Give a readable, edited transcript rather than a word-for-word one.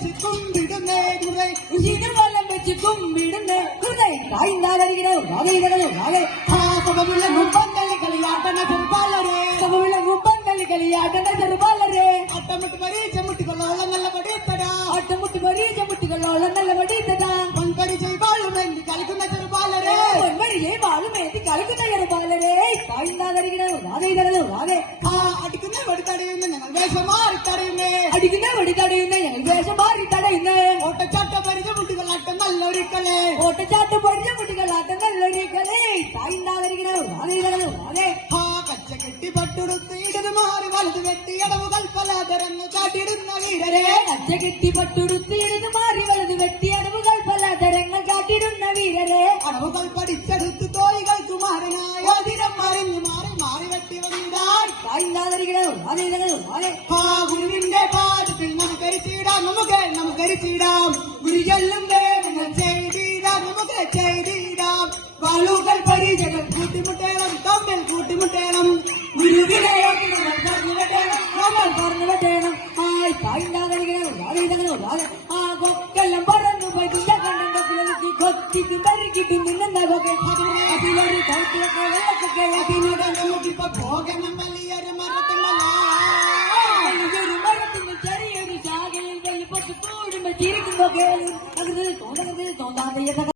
വെച്ച് കുമ്പിടുന്നേ കുറെ ഉശിരുവലം വെച്ച് കുമ്പിടുന്നേ കുറെ കായിന്നാലരികിടോ നാളെ സഭമുള്ള മുമ്പന്തലി കളിയാട്ടണ ചെറുപാലരെ സഭമുള്ള മുമ്പന്തലി കളിയാട്ടണ ചെറുപാലരെ അട്ടമുട്ട് പരീക്ഷമുട്ടികളോളം നല്ല പടിയത്തടാ അട്ടമുട്ടി പരീക്ഷമുട്ടികളോളം നല്ല പടിയത്തടാ പൊൻപരിചയ വാളുമേന്തി കളിക്കുന്ന ചെറുപാലരെ പൊന്മഴിയെ വാളുമേന്തി കളിക്കുന്ന ചെറുപാലരെ കായിന്നാലരികിടോ നാളെ അടിക്കുന്ന വെടി തടയുന്ന ഞങ്ങൾ വേഷം മാറി തടയുന്നേ അടിക്കുന്ന വെടി തടയുന്ന ഞങ്ങൾ വേഷം മാറി തടയുന്നേ ഓട്ടച്ചാട്ട പരിചമുട്ടികളാട്ടം നല്ലൊരിക്കളെ ഓട്ടച്ചാട്ട പരിചമുട്ടികളാട്ടം നല്ലൊരിക്കളെ കായിന്നാലരികിടോ നാളെ കച്ച കെട്ടി പട്ടുടുത്ത് ഇടത് മാറി വലത് വെട്ടി അടവുകൾ പലതരങ്ങൾ കാട്ടിടുന്ന വീരരെ കച്ച കെട്ടി പട്ടുടുത്തിരുന്ന് മാറി വലത് വെട്ടി അടവുകൾ പലതരങ്ങൾ കാട്ടിടുന്ന വീരരെ അടവുകൾ പഠിച്ചെടുത്ത് തോഴികൾ കുമാരനായ അതിരം മറിഞ്ഞു മാറി മാറി വെട്ടി വന്നിടാൻ ഗുരുവിന്റെ പാദത്തിൽ നമുക്കരിച്ചിടാം നമുക്കരിച്ചിടാം ഗുരു ചെല്ലുമ്പേ നിങ്ങൾ ചെയ്തിടാം നമുക്ക് ചെയ്തിടാം വാളുകൾ പരിചകൾ കൂട്ടിമുട്ടേണം തമ്മിൽ കൂട്ടിമുട്ടേണം ഗുരുവിനെ നമ്മൾ പറഞ്ഞു വെട്ടേണം കൊക്കെല്ലാം പറന്നു പോയി കണ്ടെ കൊത്തിക്കും പരിക്കിട്ടും നിന്നെ അതിലൊരു കൗത്തിലൊക്കെ വെള്ളക്കൊക്കെ നമുക്കിപ്പോ പോകണം വലിയൊരു മരത്തുമല്ല മരത്തിന്റെ ചെറിയൊരു ശാഖയിൽ വെള്ളപ്പൊട്ട് കൂടുമ്പോ ചിരിക്കുമ്പോ തോന്നാതെ